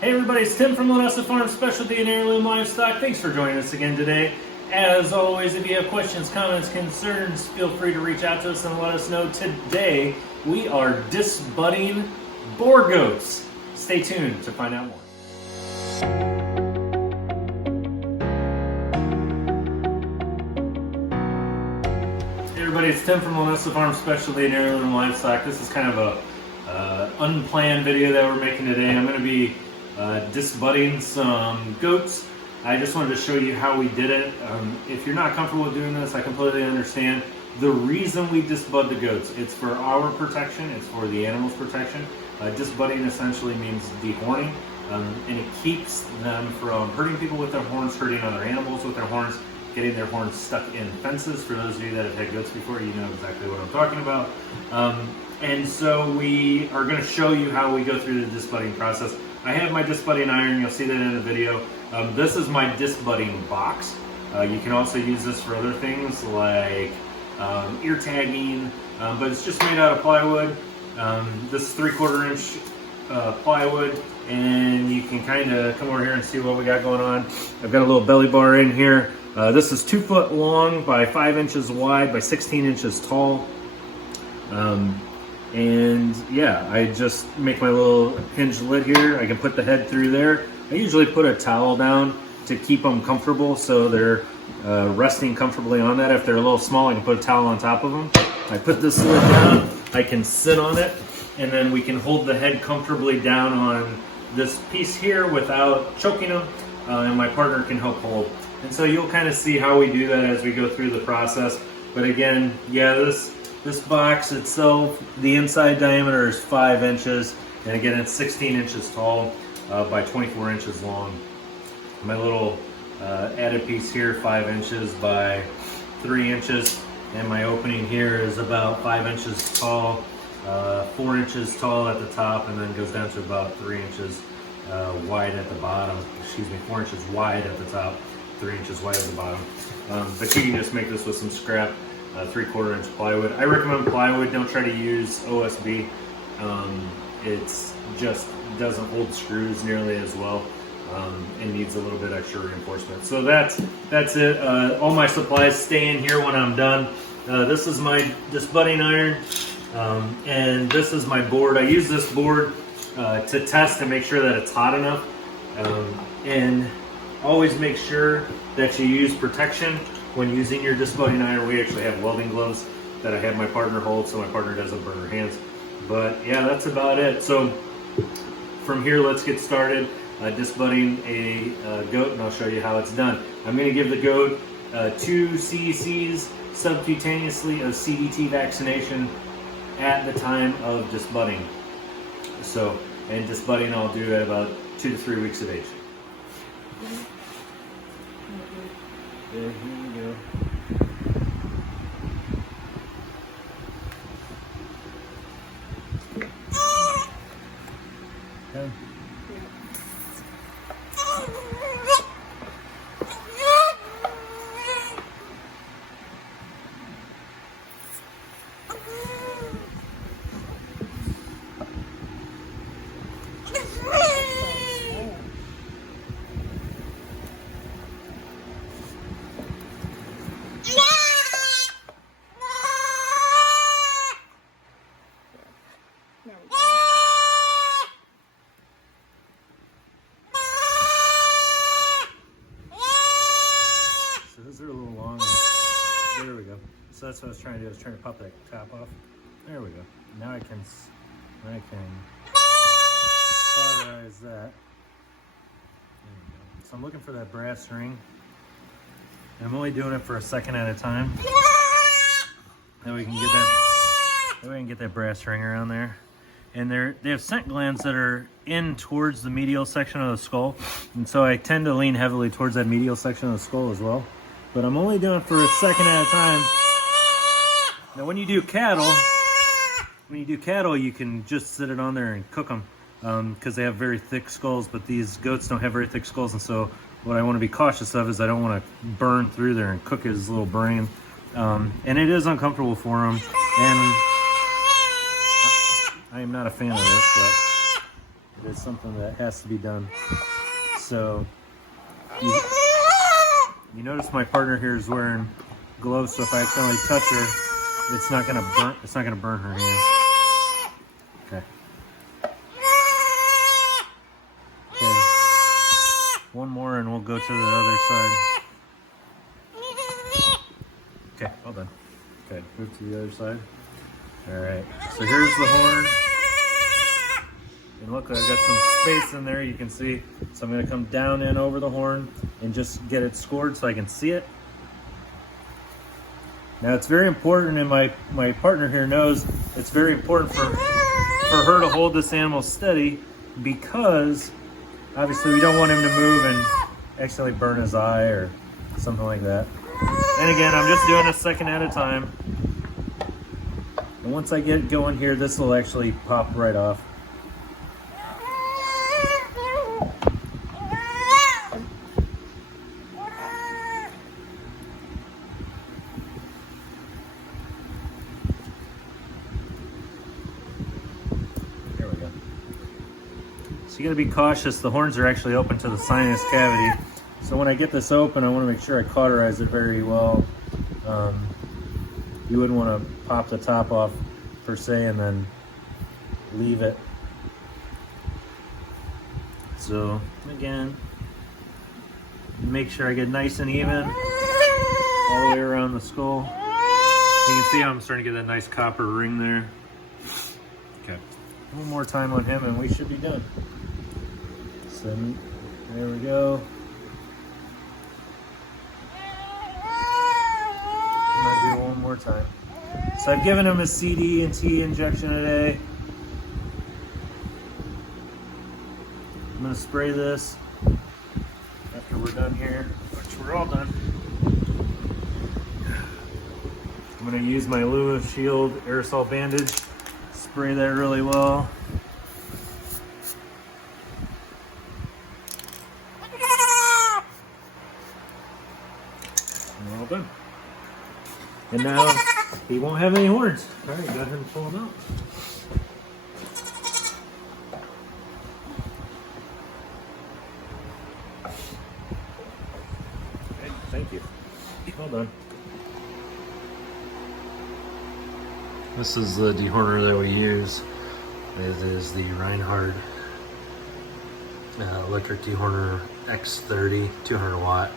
Hey everybody, it's Tim from Linessa Farms, Specialty and Heirloom Livestock. Thanks for joining us again today. As always, if you have questions, comments, concerns, feel free to reach out to us and let us know. Today, we are disbudding boar goats. Stay tuned to find out more. Hey everybody, it's Tim from Linessa Farms, Specialty and Heirloom Livestock. This is kind of a unplanned video that we're making today. I'm going to be disbudding some goats. I just wanted to show you how we did it. If you're not comfortable with doing this, I completely understand. The reason we disbud the goats, it's for our protection, it's for the animal's protection. Disbudding essentially means dehorning, and it keeps them from hurting people with their horns, hurting other animals with their horns, getting their horns stuck in fences. For those of you that have had goats before, you know exactly what I'm talking about. And so we are going to show you how we go through the disbudding process. I have my disbudding iron, you'll see that in the video. This is my disbudding box. You can also use this for other things like ear tagging, but it's just made out of plywood. This is 3/4 inch plywood, and you can kind of come over here and see what we got going on. I've got a little belly bar in here. This is 2 foot long by 5 inches wide by 16 inches tall. And yeah, I just make my little hinge lid here. I can put the head through there. I usually put a towel down to keep them comfortable so they're resting comfortably on that. If they're a little small, I can put a towel on top of them. I put this lid down, I can sit on it, and then we can hold the head comfortably down on this piece here without choking them, and my partner can help hold. And so you'll kind of see how we do that as we go through the process. But again, yeah, this box itself, the inside diameter is 5 inches, and again, it's 16 inches tall by 24 inches long. My little added piece here, 5 inches by 3 inches, and my opening here is about 5 inches tall, 4 inches tall at the top, and then goes down to about 3 inches wide at the bottom. Excuse me, 4 inches wide at the top, 3 inches wide at the bottom. But you can just make this with some scrap 3/4 inch plywood. I recommend plywood. Don't try to use OSB. It's just doesn't hold screws nearly as well, and needs a little bit extra reinforcement. So that's it. All my supplies stay in here when I'm done. This is my disbudding iron, and this is my board. I use this board to test and make sure that it's hot enough, and always make sure that you use protection when using your disbudding iron. We actually have welding gloves that I have my partner hold so my partner doesn't burn her hands. But yeah, that's about it. So from here, let's get started disbudding a goat, and I'll show you how it's done. I'm going to give the goat 2 CECs subcutaneously of CDT vaccination at the time of disbudding. So, and disbudding I'll do at about 2 to 3 weeks of age. There you go. Okay. Those are a little long. There we go. So that's what I was trying to do. I was trying to pop that top off. There we go. Now I can cauterize that. There we go. So I'm looking for that brass ring. I'm only doing it for a second at a time. Then we can get that. Then we can get that brass ring around there. And they have scent glands that are in towards the medial section of the skull, and so I tend to lean heavily towards that medial section of the skull as well. But I'm only doing it for a second at a time. Now when you do cattle, you can just sit it on there and cook them because they have very thick skulls, but these goats don't have very thick skulls, and so what I want to be cautious of is I don't want to burn through there and cook his little brain. And it is uncomfortable for them, and I am not a fan of this, but It is something that has to be done. So you notice my partner here is wearing gloves, so if I accidentally touch her, it's not gonna burn. It's not gonna burn her hand. Okay. Okay. One more, and we'll go to the other side. Okay, all done. Okay, move to the other side. All right. So here's the horn. And look, I've got some space in there, you can see. So I'm gonna come down and over the horn and just get it scored so I can see it. Now it's very important, and my partner here knows it's very important for her to hold this animal steady, because obviously we don't want him to move and accidentally burn his eye or something like that. And again, I'm just doing a second at a time. And once I get going here, this will actually pop right off. You gotta be cautious. The horns are actually open to the sinus cavity. So when I get this open, I wanna make sure I cauterize it very well. You wouldn't wanna pop the top off per se and then leave it. So again, make sure I get nice and even all the way around the skull. You can see how I'm starting to get that nice copper ring there. Okay, one more time on him and we should be done. So there we go. I'm gonna do one more time. So I've given him a CD&T injection today. I'm gonna spray this after we're done here, which we're all done. I'm gonna use my Alushield aerosol bandage, spray that really well. All done. And now he won't have any horns. All right, go ahead and pull them out. Okay, thank you. Well done. This is the dehorner that we use. It is the Reinhardt electric dehorner X30, 200 watt.